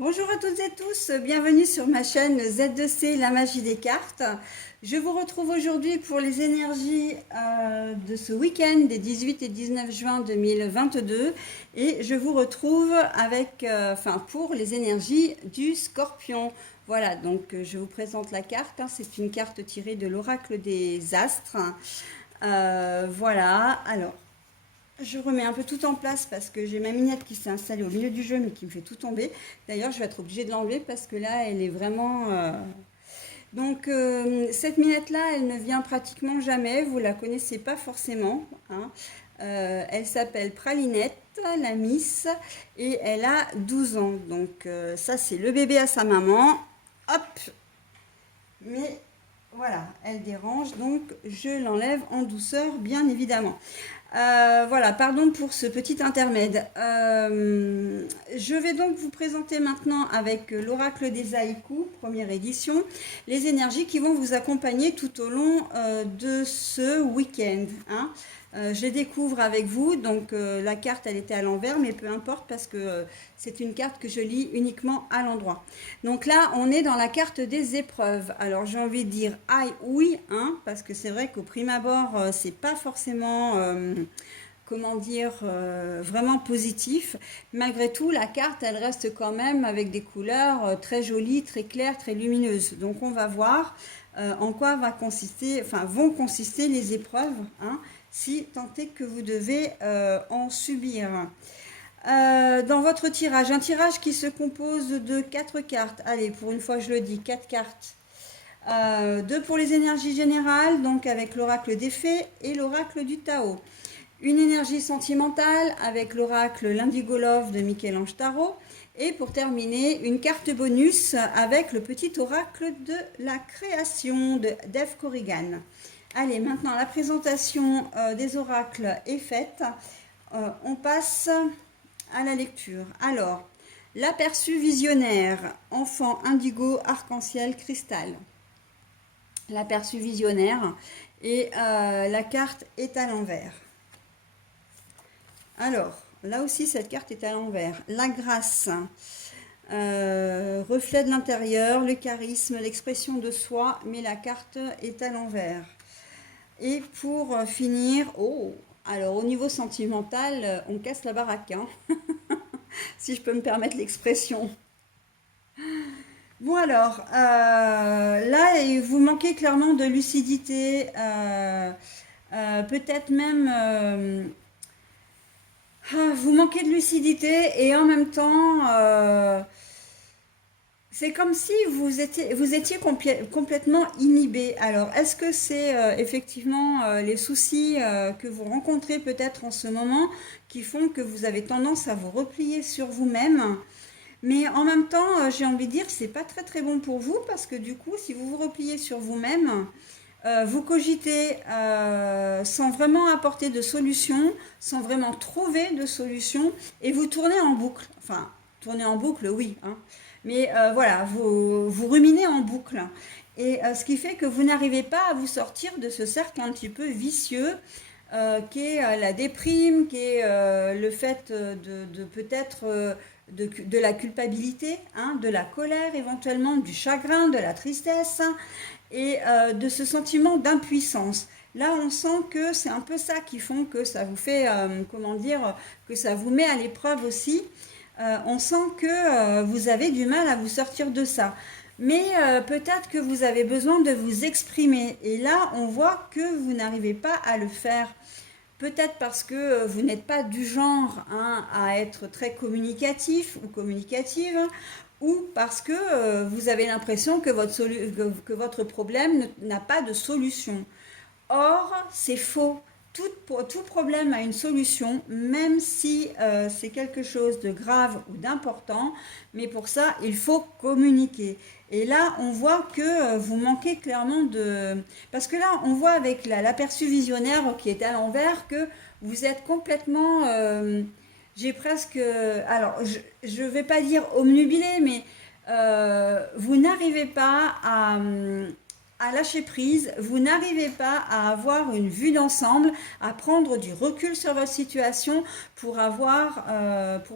Bonjour à toutes et tous, bienvenue sur ma chaîne Z2C, la magie des cartes. Je vous retrouve aujourd'hui pour les énergies de ce week-end des 18 et 19 juin 2022 et je vous retrouve avec, pour les énergies du Scorpion. Voilà, donc je vous présente la carte, c'est une carte tirée de l'oracle des astres. Voilà, alors je remets un peu tout en place parce que j'ai ma minette qui s'est installée au milieu du jeu mais qui me fait tout tomber. D'ailleurs, je vais être obligée de l'enlever parce que là, elle est vraiment... cette minette-là, elle ne vient pratiquement jamais. Vous la connaissez pas forcément, hein. Elle s'appelle Pralinette, la Miss, et elle a 12 ans. Donc, ça, c'est le bébé à sa maman. Hop! Mais voilà, elle dérange, donc je l'enlève en douceur, bien évidemment. Voilà, pardon pour ce petit intermède. Je vais donc vous présenter maintenant avec l'oracle des haïkus, première édition, les énergies qui vont vous accompagner tout au long de ce week-end, hein. Je les découvre avec vous, donc la carte elle était à l'envers, mais peu importe parce que c'est une carte que je lis uniquement à l'endroit. Donc là, on est dans la carte des épreuves. Alors j'ai envie de dire aïe oui, hein, parce que c'est vrai qu'au prime abord, c'est pas forcément, comment dire, vraiment positif. Malgré tout, la carte, elle reste quand même avec des couleurs très jolies, très claires, très lumineuses. Donc on va voir en quoi vont consister les épreuves, hein, si tant est que vous devez en subir. Dans votre tirage, un tirage qui se compose de 4 cartes. Allez, pour une fois je le dis, 4 cartes. 2 pour les énergies générales, donc avec l'oracle des fées et l'oracle du Tao. Une énergie sentimentale avec l'oracle l'Indigo Love de Michel-Ange Tarot. Et pour terminer, une carte bonus avec le petit oracle de la création de Dave Corrigan. Allez, maintenant la présentation des oracles est faite. On passe à la lecture. Alors, l'aperçu visionnaire, enfant indigo, arc-en-ciel, cristal. L'aperçu visionnaire et la carte est à l'envers. Alors, là aussi, cette carte est à l'envers. La grâce, reflet de l'intérieur, le charisme, l'expression de soi, mais la carte est à l'envers. Et pour finir, alors au niveau sentimental, on casse la baraque, hein, si je peux me permettre l'expression. Bon alors, là, vous manquez clairement de lucidité, peut-être même... vous manquez de lucidité et en même temps, c'est comme si vous étiez complètement inhibé. Alors, est-ce que c'est effectivement les soucis que vous rencontrez peut-être en ce moment qui font que vous avez tendance à vous replier sur vous-même? Mais en même temps, j'ai envie de dire que c'est pas très très bon pour vous parce que du coup, si vous vous repliez sur vous-même, vous cogitez sans vraiment apporter de solution, sans vraiment trouver de solution, et vous tournez en boucle. Enfin, tourner en boucle, oui, hein. Mais voilà, vous ruminez en boucle. Et ce qui fait que vous n'arrivez pas à vous sortir de ce cercle un petit peu vicieux qui est la déprime, qui est le fait de peut-être de la culpabilité, hein, de la colère éventuellement, du chagrin, de la tristesse, hein, et de ce sentiment d'impuissance. Là, on sent que c'est un peu ça qui font que ça vous fait, comment dire, que ça vous met à l'épreuve aussi. On sent que vous avez du mal à vous sortir de ça. Mais peut-être que vous avez besoin de vous exprimer. Et là, on voit que vous n'arrivez pas à le faire. Peut-être parce que vous n'êtes pas du genre, hein, à être très communicatif ou communicative, ou parce que vous avez l'impression que votre problème n'a pas de solution. Or, c'est faux. Tout problème a une solution, même si c'est quelque chose de grave ou d'important, mais pour ça, il faut communiquer. Et là, on voit que vous manquez clairement de... Parce que là, on voit avec l'aperçu visionnaire qui est à l'envers que vous êtes complètement... j'ai presque... alors, je ne vais pas dire obnubilé, mais vous n'arrivez pas à lâcher prise, vous n'arrivez pas à avoir une vue d'ensemble, à prendre du recul sur votre situation pour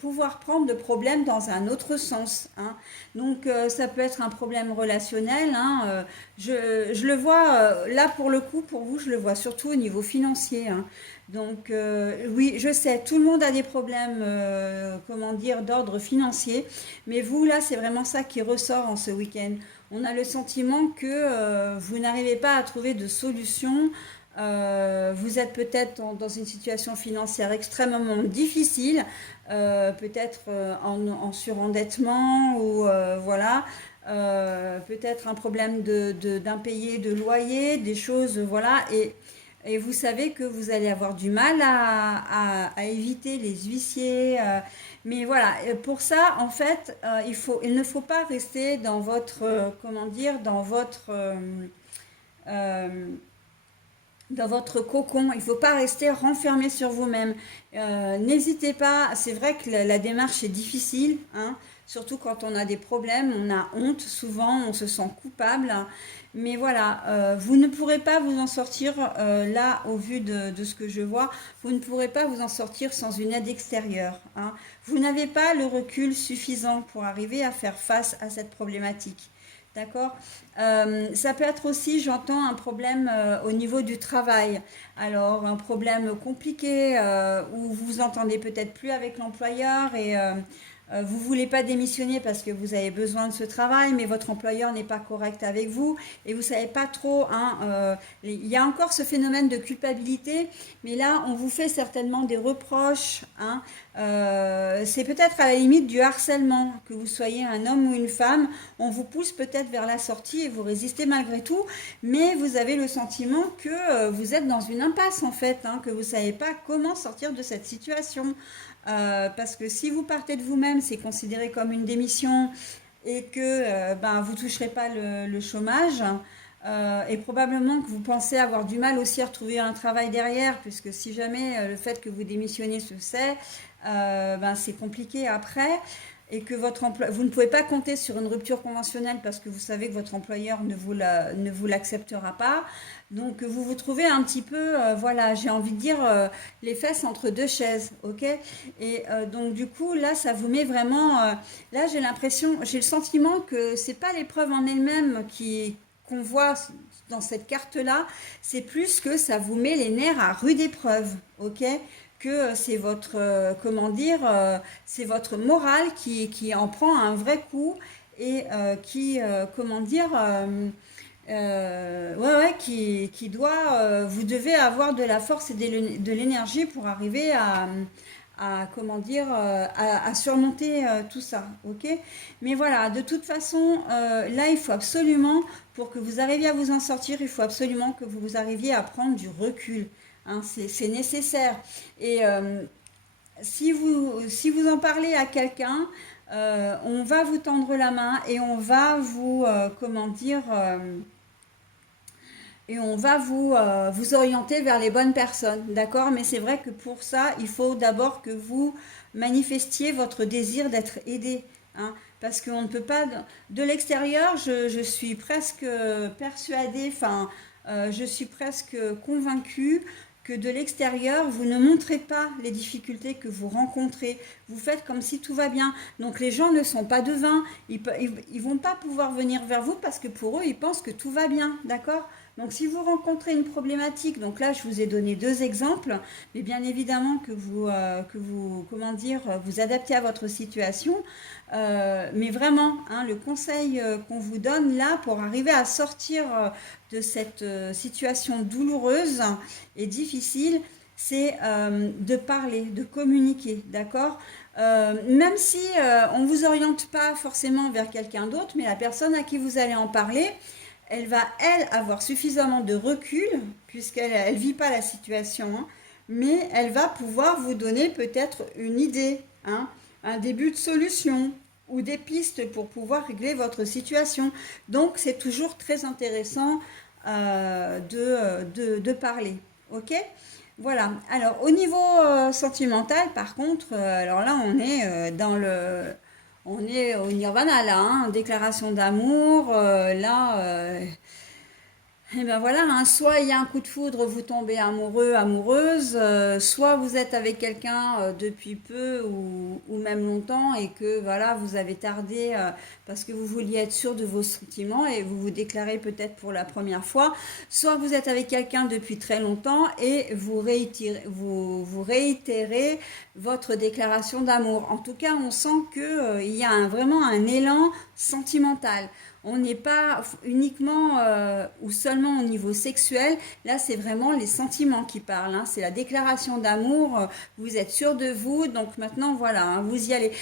pouvoir prendre le problème dans un autre sens, hein. Donc ça peut être un problème relationnel, hein. Je le vois là pour le coup, pour vous, je le vois surtout au niveau financier, hein. Donc oui, je sais, tout le monde a des problèmes, comment dire, d'ordre financier, mais vous là, c'est vraiment ça qui ressort en ce week-end. On a le sentiment que vous n'arrivez pas à trouver de solution. Vous êtes peut-être dans une situation financière extrêmement difficile, peut-être en surendettement ou voilà. Peut-être un problème d'impayé de loyer, des choses, voilà, et vous savez que vous allez avoir du mal à éviter les huissiers. Mais voilà, pour ça, en fait, il ne faut pas rester dans votre, comment dire, euh, dans votre cocon. Il ne faut pas rester renfermé sur vous-même. N'hésitez pas, c'est vrai que la démarche est difficile, hein, surtout quand on a des problèmes, on a honte, souvent on se sent coupable. Mais voilà, vous ne pourrez pas vous en sortir, là, au vu de ce que je vois, vous ne pourrez pas vous en sortir sans une aide extérieure, hein. Vous n'avez pas le recul suffisant pour arriver à faire face à cette problématique. D'accord. Ça peut être aussi, j'entends, un problème au niveau du travail. Alors, un problème compliqué où vous vous entendez peut-être plus avec l'employeur et vous voulez pas démissionner parce que vous avez besoin de ce travail, mais votre employeur n'est pas correct avec vous et vous savez pas trop, hein, il y a encore ce phénomène de culpabilité, mais là, on vous fait certainement des reproches, hein. C'est peut-être à la limite du harcèlement, que vous soyez un homme ou une femme, on vous pousse peut-être vers la sortie et vous résistez malgré tout, mais vous avez le sentiment que vous êtes dans une impasse en fait, hein, que vous ne savez pas comment sortir de cette situation. Parce que si vous partez de vous-même, c'est considéré comme une démission et que ben, vous ne toucherez pas le chômage. Et probablement que vous pensez avoir du mal aussi à retrouver un travail derrière, puisque si jamais le fait que vous démissionnez se sait, ben, c'est compliqué après et que vous ne pouvez pas compter sur une rupture conventionnelle parce que vous savez que votre employeur ne vous l'acceptera pas. Donc vous vous trouvez un petit peu, voilà, j'ai envie de dire, les fesses entre deux chaises, ok. Et donc du coup, là, ça vous met vraiment, là, j'ai le sentiment que c'est pas l'épreuve en elle-même qu'on voit dans cette carte-là, c'est plus que ça vous met les nerfs à rude épreuve, ok, que c'est votre, comment dire, c'est votre morale qui en prend un vrai coup et comment dire, ouais, ouais, qui doit, vous devez avoir de la force et de l'énergie pour arriver comment dire, à surmonter tout ça, ok? Mais voilà, de toute façon, là, il faut absolument, pour que vous arriviez à vous en sortir, il faut absolument que vous arriviez à prendre du recul, hein, c'est nécessaire. Et si vous en parlez à quelqu'un, on va vous tendre la main et on va vous, comment dire, et on va vous orienter vers les bonnes personnes, d'accord? Mais c'est vrai que pour ça, il faut d'abord que vous manifestiez votre désir d'être aidé, hein, parce qu'on ne peut pas, de l'extérieur, je suis presque persuadée, enfin, je suis presque convaincue que de l'extérieur, vous ne montrez pas les difficultés que vous rencontrez. Vous faites comme si tout va bien. Donc les gens ne sont pas devins. Ils vont pas pouvoir venir vers vous parce que pour eux, ils pensent que tout va bien, d'accord? Donc si vous rencontrez une problématique, donc là je vous ai donné deux exemples, mais bien évidemment que vous comment dire, vous adaptez à votre situation. Mais vraiment, hein, le conseil qu'on vous donne là pour arriver à sortir de cette situation douloureuse et difficile, c'est de parler, de communiquer, d'accord? Même si on ne vous oriente pas forcément vers quelqu'un d'autre, mais la personne à qui vous allez en parler, elle va, elle, avoir suffisamment de recul, puisqu'elle ne vit pas la situation, hein, mais elle va pouvoir vous donner peut-être une idée, hein, un début de solution ou des pistes pour pouvoir régler votre situation. Donc, c'est toujours très intéressant de parler. Ok? Voilà. Alors, au niveau sentimental, par contre, alors là, on est au nirvana, là, hein, déclaration d'amour, là, Et ben voilà, hein, soit il y a un coup de foudre, vous tombez amoureux, amoureuse, soit vous êtes avec quelqu'un depuis peu ou même longtemps et que voilà, vous avez tardé parce que vous vouliez être sûr de vos sentiments et vous vous déclarez peut-être pour la première fois, soit vous êtes avec quelqu'un depuis très longtemps et vous réitérez votre déclaration d'amour. En tout cas, on sent que, il y a vraiment un élan sentimental. On n'est pas uniquement ou seulement au niveau sexuel. Là, c'est vraiment les sentiments qui parlent, hein. C'est la déclaration d'amour. Vous êtes sûr de vous. Donc maintenant, voilà, hein, vous y allez.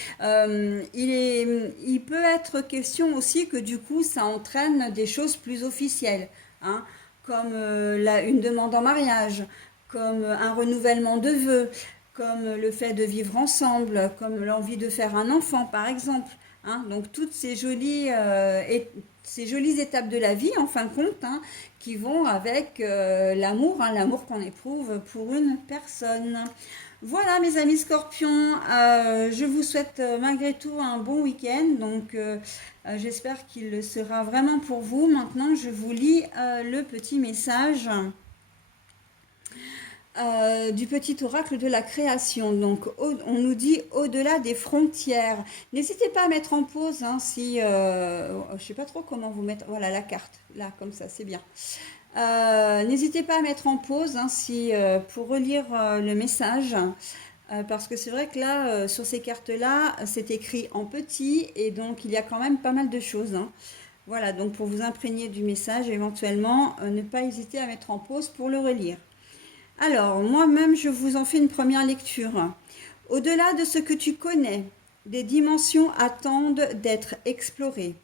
Il peut être question aussi que du coup, ça entraîne des choses plus officielles, hein, comme une demande en mariage, comme un renouvellement de vœux, comme le fait de vivre ensemble, comme l'envie de faire un enfant, par exemple. Hein. Donc toutes ces jolies étapes de la vie, en fin de compte, hein, qui vont avec l'amour, hein, l'amour qu'on éprouve pour une personne. Voilà mes amis scorpions, je vous souhaite malgré tout un bon week-end, donc j'espère qu'il le sera vraiment pour vous. Maintenant je vous lis le petit message du petit oracle de la création. Donc, on nous dit au-delà des frontières. N'hésitez pas à mettre en pause, hein, si je sais pas trop comment vous mettre. Voilà la carte, là comme ça, c'est bien. N'hésitez pas à mettre en pause, hein, si pour relire le message. Parce que c'est vrai que là, sur ces cartes-là, c'est écrit en petit et donc il y a quand même pas mal de choses, hein. Voilà, donc pour vous imprégner du message, éventuellement, ne pas hésiter à mettre en pause pour le relire. Alors, moi-même, je vous en fais une première lecture. Au-delà de ce que tu connais, des dimensions attendent d'être explorées.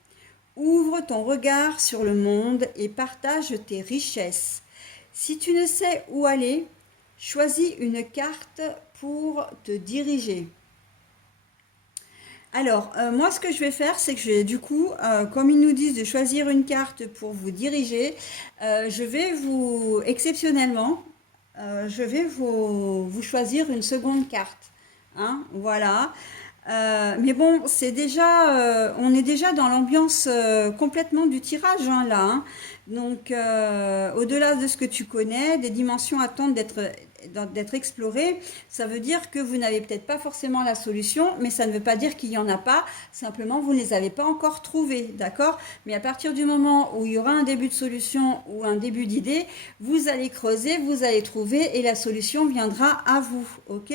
Ouvre ton regard sur le monde et partage tes richesses. Si tu ne sais où aller, choisis une carte pour te diriger. Alors, moi, ce que je vais faire, c'est que je vais, du coup, comme ils nous disent de choisir une carte pour vous diriger, je vais vous, exceptionnellement, je vais vous choisir une seconde carte. Hein, voilà. Mais bon, on est déjà dans l'ambiance complètement du tirage, hein, là, hein. Donc, au-delà de ce que tu connais, des dimensions attendent d'être explorées. Ça veut dire que vous n'avez peut-être pas forcément la solution, mais ça ne veut pas dire qu'il n'y en a pas. Simplement, vous ne les avez pas encore trouvées, d'accord? Mais à partir du moment où il y aura un début de solution ou un début d'idée, vous allez creuser, vous allez trouver et la solution viendra à vous, ok?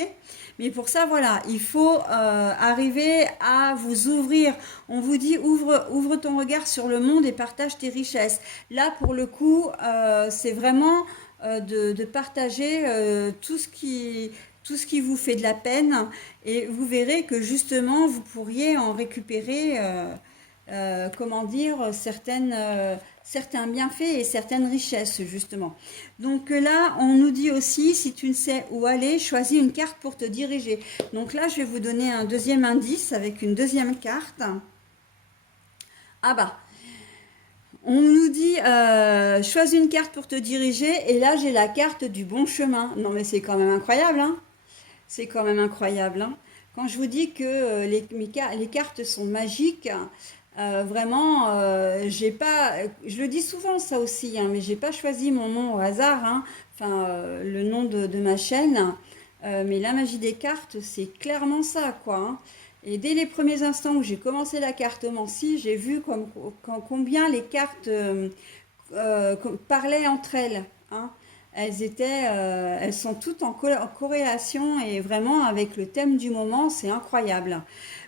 Mais pour ça, voilà, il faut arriver à vous ouvrir. On vous dit ouvre ton regard sur le monde et partage tes richesses. Là, pour le coup, c'est vraiment de partager tout ce qui vous fait de la peine. Et vous verrez que justement, vous pourriez en récupérer, comment dire, certains bienfaits et certaines richesses, justement. Donc là, on nous dit aussi, si tu ne sais où aller, choisis une carte pour te diriger. Donc là, je vais vous donner un deuxième indice avec une deuxième carte. Ah bah, on nous dit, choisis une carte pour te diriger, et là, j'ai la carte du bon chemin. Non, mais c'est quand même incroyable, hein. C'est quand même incroyable, hein. Quand je vous dis que les cartes sont magiques, vraiment, j'ai pas, je le dis souvent ça aussi, hein, mais j'ai pas choisi mon nom au hasard, hein, enfin le nom de ma chaîne, mais la magie des cartes, c'est clairement ça, quoi, hein. Et dès les premiers instants où j'ai commencé la cartomancie, j'ai vu combien les cartes parlaient entre elles, hein. Elles sont toutes en corrélation et vraiment avec le thème du moment, c'est incroyable.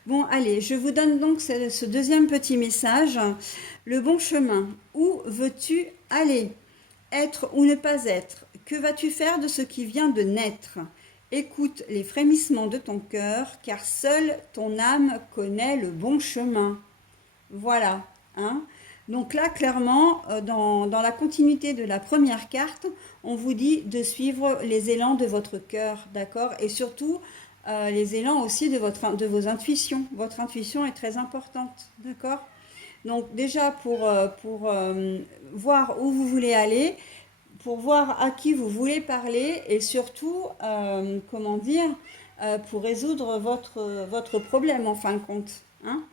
Bon, allez, je vous donne donc ce deuxième petit message. Le bon chemin. Où veux-tu aller? Être ou ne pas être? Que vas-tu faire de ce qui vient de naître? Écoute les frémissements de ton cœur, car seule ton âme connaît le bon chemin. Voilà, hein. Donc là, clairement, dans la continuité de la première carte, on vous dit de suivre les élans de votre cœur, d'accord? Et surtout, les élans aussi de vos intuitions. Votre intuition est très importante, d'accord? Donc déjà, pour voir où vous voulez aller, pour voir à qui vous voulez parler et surtout, comment dire, pour résoudre votre problème en fin de compte, hein?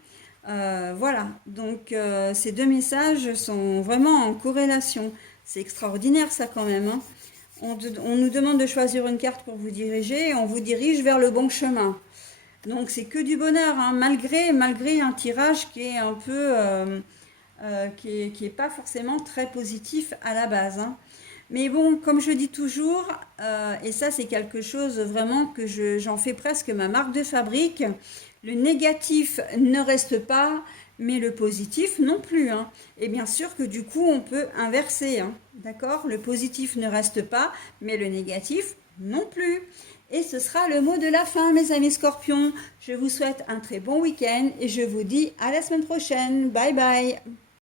Voilà, donc ces deux messages sont vraiment en corrélation. C'est extraordinaire ça quand même, hein. On nous demande de choisir une carte pour vous diriger et on vous dirige vers le bon chemin. Donc c'est que du bonheur, hein, malgré un tirage qui est un peu, qui est pas forcément très positif à la base, hein. Mais bon, comme je dis toujours, et ça c'est quelque chose vraiment que j'en fais presque ma marque de fabrique, le négatif ne reste pas, mais le positif non plus, hein. Et bien sûr que du coup on peut inverser, hein, d'accord? Le positif ne reste pas, mais le négatif non plus. Et ce sera le mot de la fin, mes amis scorpions. Je vous souhaite un très bon week-end et je vous dis à la semaine prochaine. Bye bye.